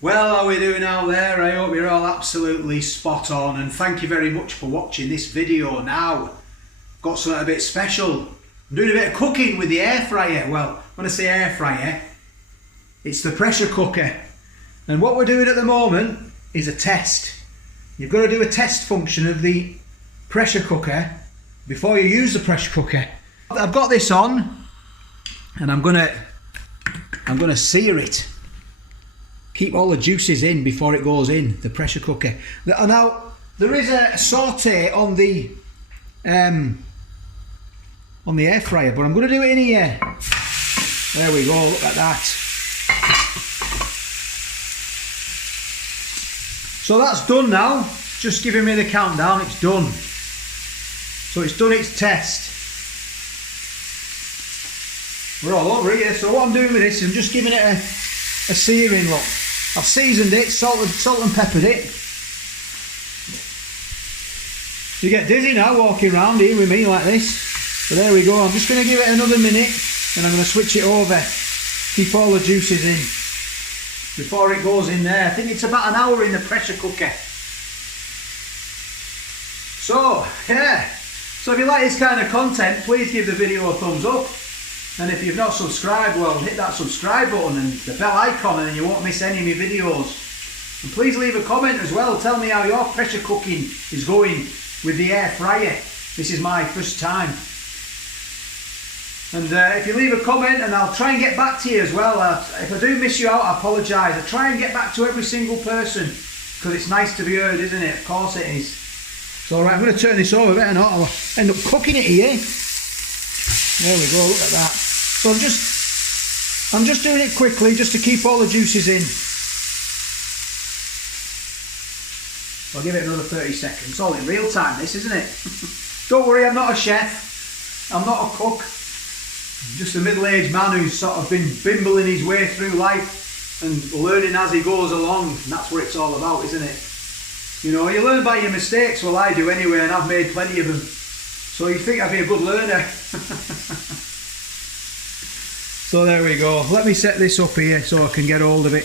Well, how are we doing out there? I hope you're all absolutely spot on, and thank you very much for watching this video. Now, got something a bit special. I'm doing a bit of cooking with the air fryer. Well, when I say air fryer, it's the pressure cooker. And what we're doing at the moment is a test. You've got to do a test function of the pressure cooker before you use the pressure cooker. I've got this on, and I'm gonna sear it. Keep all the juices in before it goes in the pressure cooker. Now there is a saute on the air fryer, but I'm going to do it in here. There we go. Look at that. So that's done now. Just giving me the countdown. It's done. So it's done its test. We're all over here. So what I'm doing with this, I'm just giving it a searing look. I've seasoned it, salt and peppered it. You get dizzy now walking around here with me like this. So there we go. I'm just going to give it another minute, and I'm going to switch it over. Keep all the juices in before it goes in there. I think it's about an hour in the pressure cooker. So yeah. So if you like this kind of content, please give the video a thumbs up. And if you've not subscribed, well, hit that subscribe button and the bell icon, and you won't miss any of my videos. And please leave a comment as well. Tell me how your pressure cooking is going with the air fryer. This is my first time. And if you leave a comment, and I'll try and get back to you as well. If I do miss you out, I apologise. I try and get back to every single person, because it's nice to be heard, isn't it? Of course it is. So right, I'm going to turn this over. Better not, I'll end up cooking it here. There we go, look at that. So I'm just doing it quickly, just to keep all the juices in. I'll give it another 30 seconds. It's all in real time, this, isn't it? Don't worry, I'm not a chef. I'm not a cook. I'm just a middle-aged man who's sort of been bimbling his way through life and learning as he goes along. And that's what it's all about, isn't it? You know, you learn by your mistakes. Well, I do anyway, and I've made plenty of them. So you think I'd be a good learner. So there we go. Let me set this up here so I can get hold of it.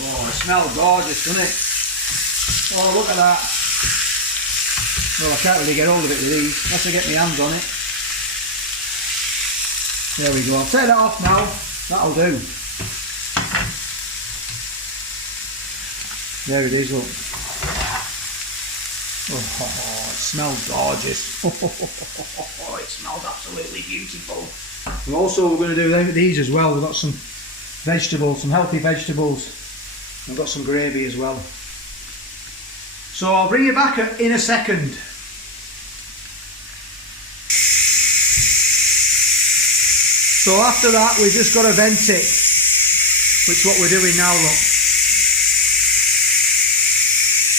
Oh, it smells gorgeous, doesn't it? Oh, look at that. Well, I can't really get hold of it with these, unless I get my hands on it. There we go. I'll take that off now. That'll do. There it is, look. Oh, it smells gorgeous. Oh, it smells absolutely beautiful. And also we're going to do these as well. We've got some vegetables, some healthy vegetables. We've got some gravy as well. So I'll bring you back in a second. So after that, we've just got to vent it, which is what we're doing now, look.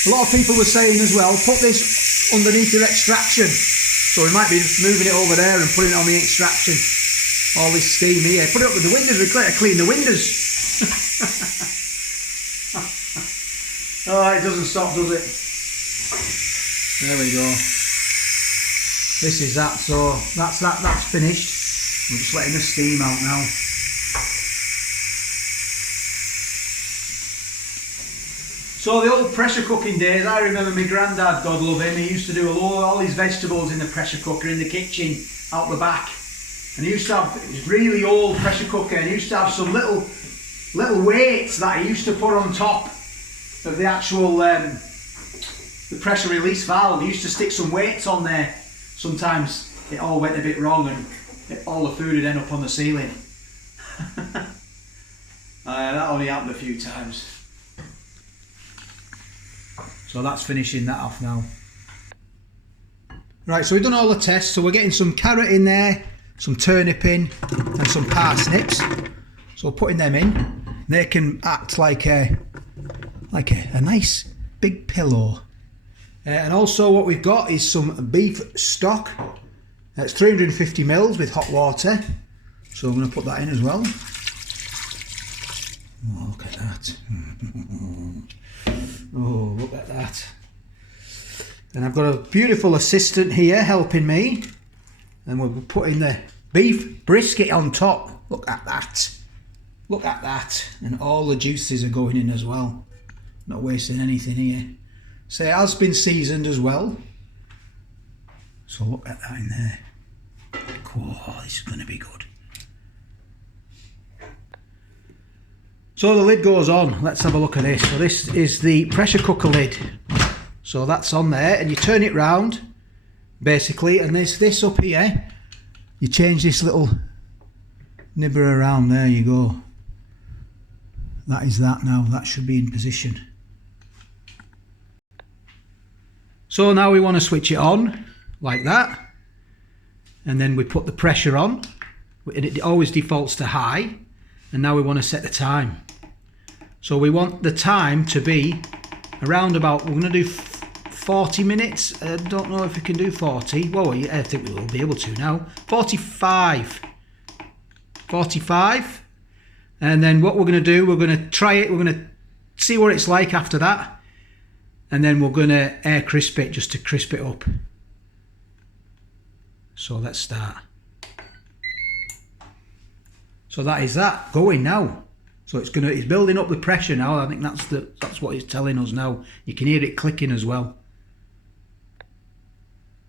A lot of people were saying as well, put this underneath your extraction. So we might be moving it over there and putting it on the extraction. All this steam here. Put it up with the windows, we've got to clean the windows. Oh, it doesn't stop, does it? There we go. This is that, so that's finished. We're just letting the steam out now. So the old pressure cooking days, I remember my granddad, God love him, he used to do all his vegetables in the pressure cooker in the kitchen out the back. And he used to have this really old pressure cooker, and he used to have some little weights that he used to put on top of the actual the pressure release valve. He used to stick some weights on there. Sometimes it all went a bit wrong and all the food would end up on the ceiling. That only happened a few times. So that's finishing that off now. Right, so we've done all the tests. So we're getting some carrot in there, some turnip in, and some parsnips. So we're putting them in. They can act like a nice big pillow. And also what we've got is some beef stock. It's 350 ml with hot water. So I'm going to put that in as well. Oh, look at that. Oh, look at that. And I've got a beautiful assistant here helping me. And we're putting the beef brisket on top. Look at that. Look at that. And all the juices are going in as well. Not wasting anything here. So it has been seasoned as well. So look at that in there. Oh, this is going to be good. So the lid goes on. Let's have a look at this. So this is the pressure cooker lid. So that's on there, and you turn it round, basically, and there's this up here. You change this little nibber around. There you go. That is that now. That should be in position. So now we want to switch it on like that, and then we put the pressure on, and it always defaults to high, and now we want to set the time. So we want the time to be around about, we're going to do 40 minutes. I don't know if we can do 40. Well, I think we will be able to now. 45. And then what we're going to do, we're going to try it. We're going to see what it's like after that. And then we're going to air crisp it just to crisp it up. So let's start. So that is that going now. So it's building up the pressure now. I think that's what it's telling us now. You can hear it clicking as well.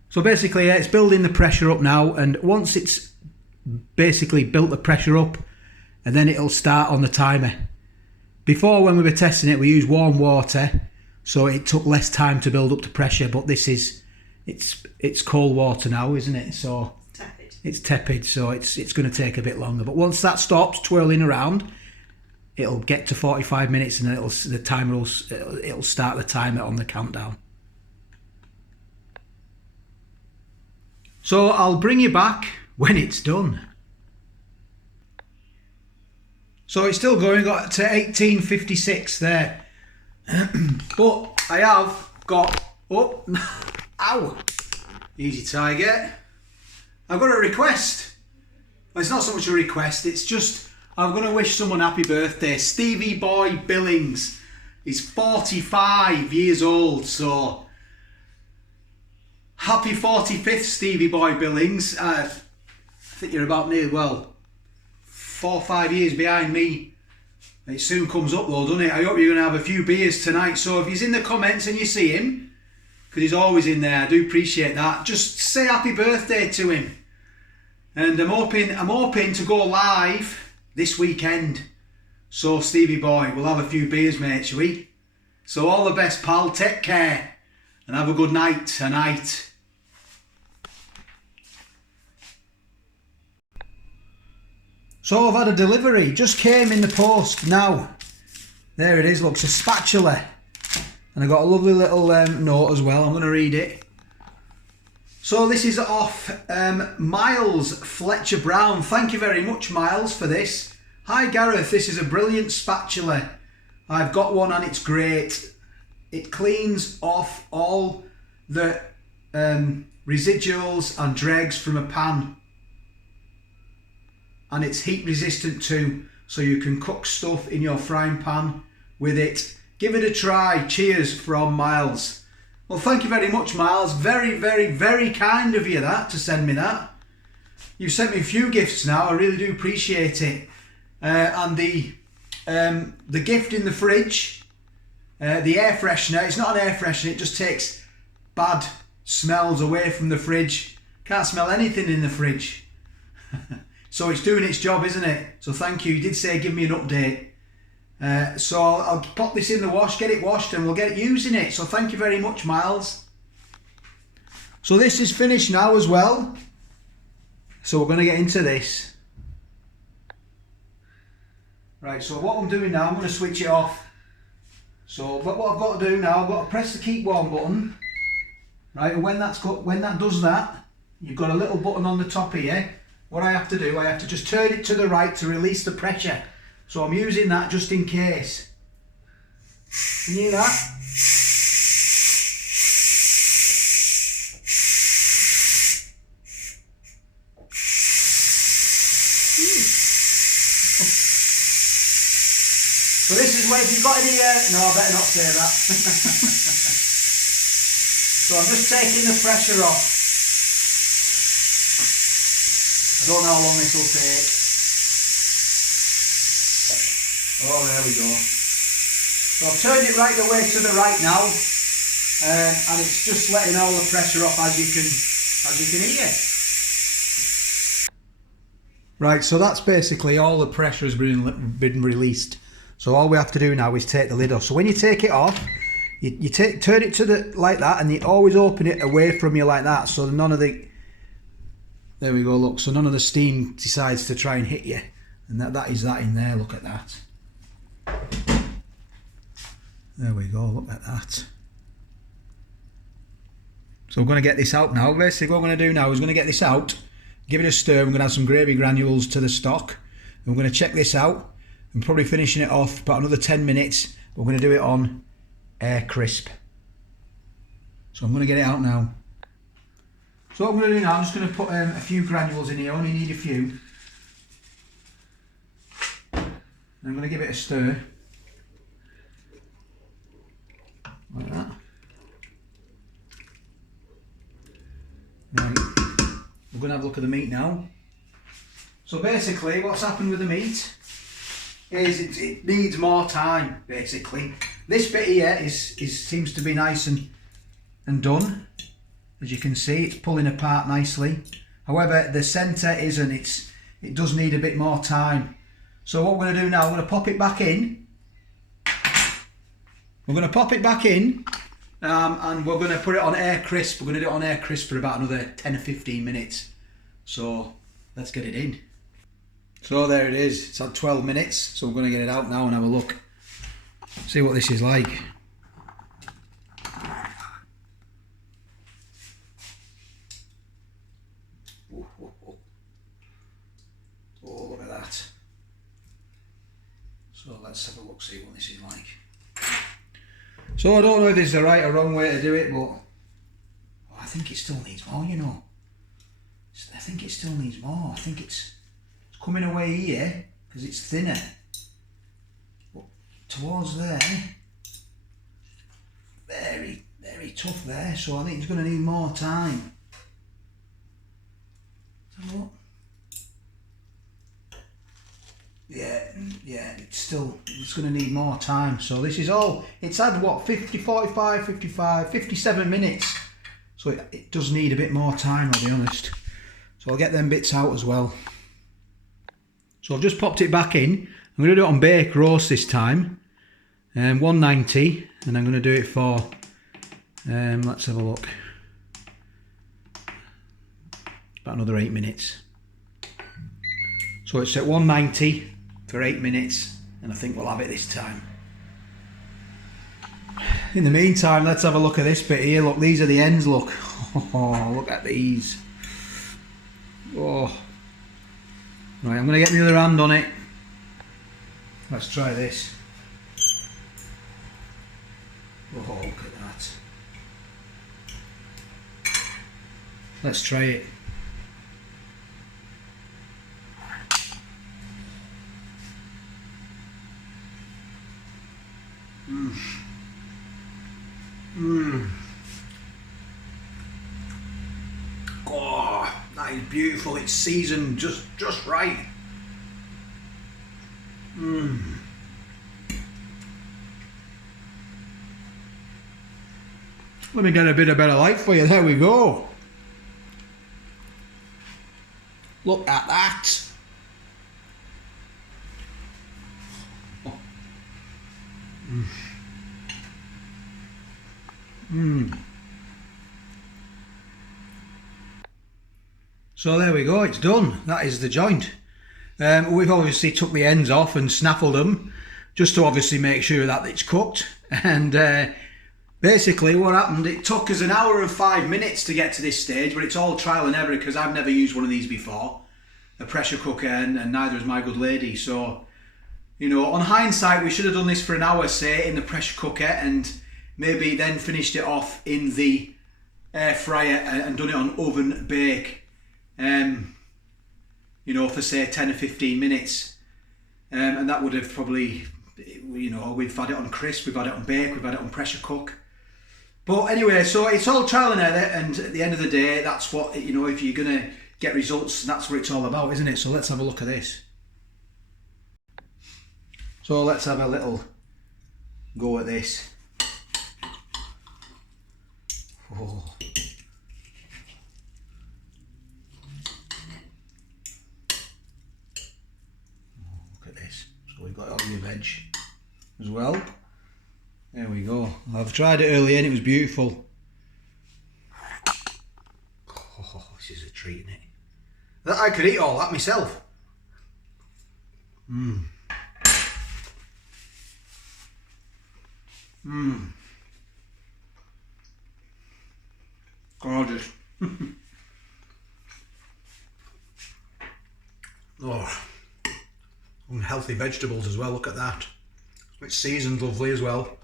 So basically, it's building the pressure up now, and once it's basically built the pressure up, and then it'll start on the timer. Before, when we were testing it, we used warm water, so it took less time to build up the pressure. But this is it's cold water now, isn't it? So it's tepid, so it's going to take a bit longer. But once that stops twirling around, it'll get to 45 minutes, and then it'll start the timer on the countdown. So I'll bring you back when it's done. So it's still going, got to 18:56 there. But I have got, oh, ow, easy tiger. I've got a request. Well, it's not so much a request, it's just, I'm going to wish someone happy birthday. Stevie Boy Billings. He's 45 years old, so happy 45th, Stevie Boy Billings. I think you're about near, well, 4 or 5 years behind me. It soon comes up though, doesn't it? I hope you're going to have a few beers tonight. So if he's in the comments and you see him, because he's always in there, I do appreciate that, just say happy birthday to him. And I'm hoping to go live this weekend. So Stevie Boy, we'll have a few beers, mate, shall we? So all the best, pal. Take care and have a good night tonight. So I've had a delivery, just came in the post now. There it is, looks a spatula. And I got a lovely little note as well, I'm going to read it. So this is off Miles Fletcher Brown. Thank you very much, Miles, for this. Hi Gareth, this is a brilliant spatula. I've got one and it's great. It cleans off all the residuals and dregs from a pan. And it's heat resistant too, so you can cook stuff in your frying pan with it. Give it a try. Cheers from Miles. Well, thank you very much, Miles. Very, very, very kind of you that to send me that. You've sent me a few gifts now. I really do appreciate it. And the gift in the fridge, the air freshener. It's not an air freshener. It just takes bad smells away from the fridge. Can't smell anything in the fridge. So it's doing its job, isn't it? So thank you. You did say give me an update. So I'll pop this in the wash, get it washed, and we'll get using it. So thank you very much, Miles. So this is finished now as well. So we're going to get into this. Right, so what I'm doing now, I'm going to switch it off. So but what I've got to do now, I've got to press the keep warm button. Right, and when that does that, you've got a little button on the top here. What I have to do, I have to just turn it to the right to release the pressure. So I'm using that just in case. Can you hear that? So this is where, if you've got any, no, I better not say that. So I'm just taking the pressure off. I don't know how long this will take. Oh, there we go. So I've turned it right the way to the right now, and it's just letting all the pressure off, as you can hear. Right, so that's basically all the pressure has been released. So all we have to do now is take the lid off. So when you take it off, you turn it to the like that, and you always open it away from you like that, so none of the, there we go, look, so none of the steam decides to try and hit you. And that is that in there, look at that. There we go, look at that. So we're going to get this out now. Basically what we're going to do now is we're going to get this out, give it a stir. We're going to add some gravy granules to the stock. And we're going to check this out. I'm probably finishing it off about another 10 minutes. We're going to do it on air crisp. So I'm going to get it out now. So what I'm going to do now, I'm just going to put a few granules in here. I only need a few. And I'm going to give it a stir. Like that. Right. We're going to have a look at the meat now. So basically what's happened with the meat is it needs more time, basically. This bit here seems to be nice and done. As you can see, it's pulling apart nicely. However, the centre isn't. It does need a bit more time. So what we're going to do now, we're going to pop it back in. We're going to pop it back in, and we're going to put it on air crisp. We're going to do it on air crisp for about another 10 or 15 minutes. So let's get it in. So there it is. It's had 12 minutes. So we're going to get it out now and have a look. See what this is like. Oh, look at that. So let's have a look, see what this is like. So I don't know if this is the right or wrong way to do it, but I think it still needs more, you know. I think it still needs more. I think it's coming away here because it's thinner. But towards there, very, very tough there. So I think it's going to need more time. Let's have a look. Yeah, it's going to need more time. So this is all, it's had what, 57 minutes. So it does need a bit more time, I'll be honest. So I'll get them bits out as well. So I've just popped it back in. I'm going to do it on bake roast this time. 190, and I'm going to do it for, let's have a look. About another 8 minutes. So it's at 190 for 8 minutes, and I think we'll have it this time. In the meantime, let's have a look at this bit here. Look, these are the ends, look. Oh, look at these. Oh. Right, I'm going to get the other hand on it. Let's try this. Oh, look at that. Let's try it. Oh, that is beautiful. It's seasoned just right. Let me get a bit of better light for you. There we go. Look at that. Oh. So there we go, it's done. That is the joint. We've obviously took the ends off and snaffled them just to obviously make sure that it's cooked. And basically what happened, it took us an hour and 5 minutes to get to this stage, but it's all trial and error because I've never used one of these before, a pressure cooker, and neither has my good lady. So, you know, on hindsight, we should have done this for an hour, say, in the pressure cooker, and maybe then finished it off in the air fryer and done it on oven bake. You know, for say 10 or 15 minutes, and that would have probably, you know, we've had it on crisp, we've had it on bake, we've had it on pressure cook. But anyway, so it's all trial and error, and at the end of the day, that's what, you know, if you're gonna get results, that's what it's all about, isn't it? So let's have a look at this. So let's have a little go at this. Oh. Look at this. So we've got all your veg as well. There we go. I've tried it earlier and it was beautiful. Oh, this is a treat, isn't it? That I could eat all that myself. Mmm. Mmm. Gorgeous. Oh. And healthy vegetables as well, look at that. It's seasoned lovely as well.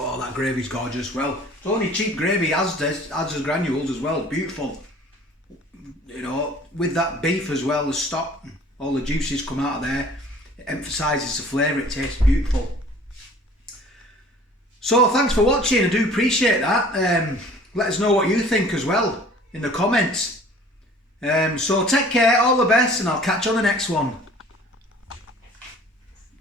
Oh, that gravy's gorgeous. Well, it's only cheap gravy, adds as granules as well. Beautiful. You know, with that beef as well, the stock, all the juices come out of there. It emphasises the flavour, it tastes beautiful. So thanks for watching, I do appreciate that. Let us know what you think as well in the comments. So take care, all the best, and I'll catch you on the next one.